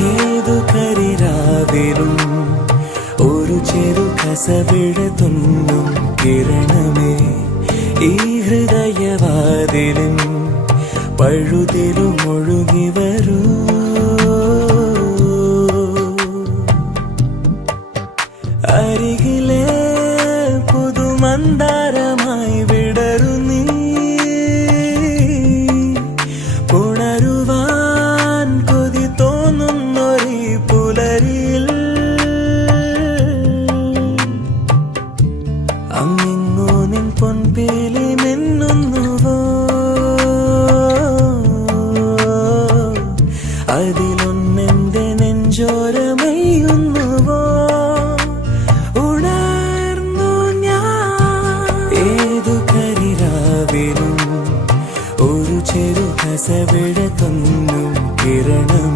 ഏതു കരിരാവിലും ഒരു ചെറു കസവിട തുന്നും കിരണമേ ഈ ഹൃദയവാതിലും പഴുതിലും ഒഴുകി വരൂ. അരികിലെ പുതുമന്ദാരമായി വിടരു നീ, ഉണരുവാൻ കൊതി തോന്നുന്നൊരു പുലരിയിൽ. അങ്ങിങ്ങോ നിൻ പൊൻപേലി മിന്നുന്നുവോ, അതിലൊന്നെന്റെ നെഞ്ചോരമയുന്നുവോ. ഉണർന്നു ഞാൻ ഏതു കരിരാവിലും ഒരു ചെറു കസവിട തൊന്നും കിരണം